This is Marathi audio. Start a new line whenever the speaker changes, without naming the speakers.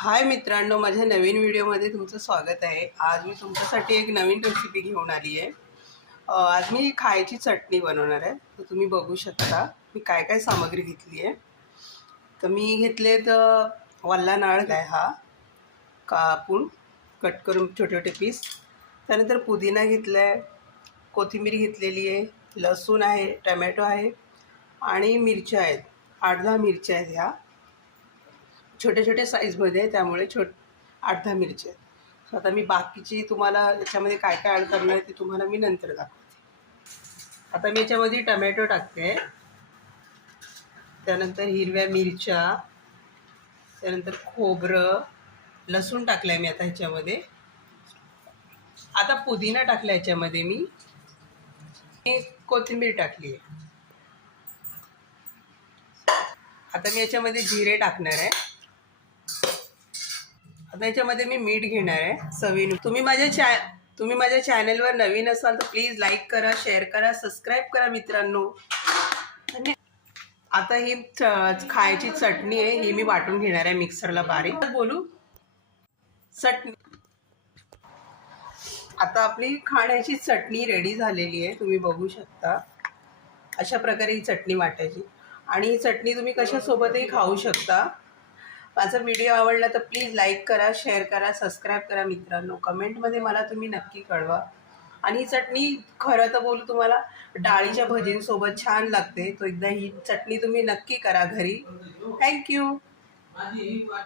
हाय मित्रांनो माझ्या नवीन व्हिडिओमध्ये तुमचं स्वागत आहे. आज मी तुमच्यासाठी एक नवीन रेसिपी घेऊन आली आहे. आज मी खायची चटणी बनवणार आहे. तर तुम्ही बघू शकता मी काय काय सामग्री घेतली आहे. तर मी घेतले तर वल्ला नाळ आहे हा कापून कट करून छोटे छोटे पीस. त्यानंतर पुदिना घेतला आहे कोथिंबीर घेतलेली आहे लसूण आहे टमॅटो आहे आणि मिरच्या आहेत. आठ दहा मिरच्या आहेत ह्या. छोट्या छोट्या साईजमध्ये आहे त्यामुळे छोट आठ दहा मिरची आहेत आता मी बाकीची तुम्हाला याच्यामध्ये काय काय ॲड करणार आहे ते तुम्हाला मी नंतर दाखवते. आता मी याच्यामध्ये टमॅटो टाकते. त्यानंतर हिरव्या मिरच्या त्यानंतर खोबरं लसूण टाकलं आहे मी आता ह्याच्यामध्ये. आता पुदिना टाकला याच्यामध्ये मी कोथिंबीर टाकली आहे. आता मी याच्यामध्ये जिरे टाकणार आहे. आता याच्यामध्ये मी मीठ घेणार आहे सवीन तुम्ही माझ्या चॅ तुम्ही माझ्या चॅनेलवर नवीन असाल तर प्लीज लाईक करा शेअर करा सबस्क्राईब करा मित्रांनो. आता ही खायची चटणी आहे ही मी वाटून घेणार आहे मिक्सरला बारीक. बोलू? चटणी. आता आपली खाण्याची चटणी रेडी झालेली आहे तुम्ही बघू शकता. अशा प्रकारे ही चटणी वाटायची. आणि ही चटणी तुम्ही कशासोबतही खाऊ शकता. माझा व्हिडिओ आवडला तर प्लीज लाईक करा शेअर करा सबस्क्राईब करा मित्रांनो. कमेंटमध्ये मला तुम्ही नक्की कळवा. आणि ही चटणी खरं तर बोलू तुम्हाला डाळीच्या भजींसोबत छान लागते. तो एकदा ही चटणी तुम्ही नक्की करा घरी. थँक्यू